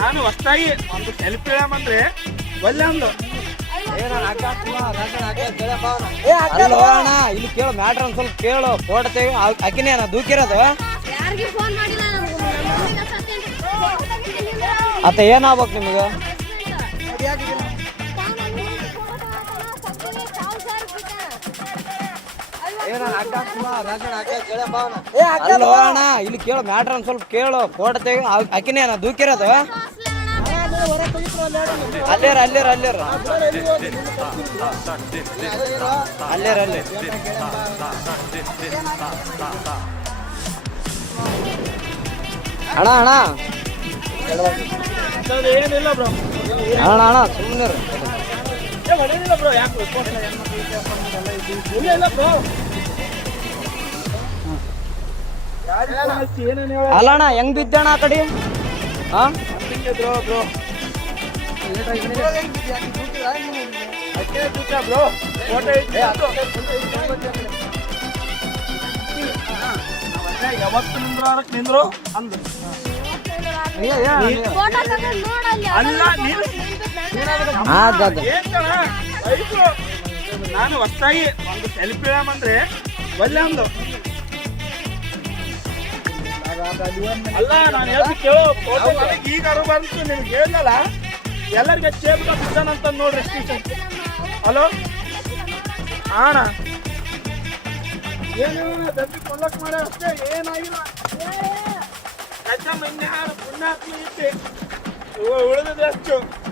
ನಾನು ಹೊಸ್ತಾಗಿ ಒಂದು ಸೆಲ್ಫಿ ಹೇಳಂದ್ರೆ ಒಳ್ಳೆ ಒಂದು ಇಲ್ಲಿ ಕೇಳು ಮ್ಯಾಟ್ರ್ ಒಂದ್ ಸ್ವಲ್ಪ ಕೇಳು ಫೋಟೋ ತೆಗಿ ಅಕ್ಕಿನೇ ದೂಕಿರೋದು ಅತ್ತ ಏನಾಗ್ಬೇಕು ನಿಮ್ಗೆ ಅಣ್ಣ ಇಲ್ಲಿ ಕೇಳು ಮ್ಯಾಟ್ರ್ ಒಂದ್ ಸ್ವಲ್ಪ ಕೇಳು ಫೋಟೋ ತೆಗಿ ಅಕ್ಕಿನೇ ದೂಕಿರೋದು ಅಲ್ಲೇರ ಅಲ್ಲೇರ ಅಲ್ಲೇರ ಅಲ್ಲೇರ ಅಲ್ಲೇ ಅಣ್ಣ ಅಣ್ಣ ಏನಿಲ್ಲ ಬ್ರೋ ಅಣ್ಣ ಅಣ್ಣ ಸುಮ್ಮನೆ ಹೊಡೆದಿಲ್ಲ ಬ್ರೋ ಯಾಕೆ ಇಲ್ಲ ಬ್ರೋ ಅಲ್ಲ ಅಣ್ಣ ಹೆಂಗ್ ಬಿದ್ದಣ್ಣ ಆ ಕಡೆ ಹಾ ಬ್ರೋ ಬ್ರೋ ಬ್ರೋ ಯಾವತ್ತು ನಿಂದ್ರು ಅಂದ್ರು ಅಲ್ಲ ನಾನು ಹೊಸ್ತಾಗಿ ಒಂದು ಸೆಲ್ಫಿ ಹೇಳಂದ್ರೆ ಒಳ್ಳೆ ಒಂದು ಅಲ್ಲ ನಾನು ಹೇಳ್ತಿ ಕೇಳೋ ಫೋಟೋ ಈಗ ಬಂತು ನಿಮ್ಗೆ ಹೇಳಲ್ಲ ಎಲ್ಲರಿಗೆ ಚೇಪ್ ಅಂತ ನೋಡ್ರಿ ಹಲೋ ಅಣ್ಣ ಏನೇನ ದಂತಿ ಕೊಳ್ಳಕ್ ಮಾಡ ಅಷ್ಟೇ ಏನಾಗಿಲ್ಲ ಪುಣ್ಯಾತ್ಮ ಇಟ್ಟೆ ಉಳಿದ ಅಷ್ಟು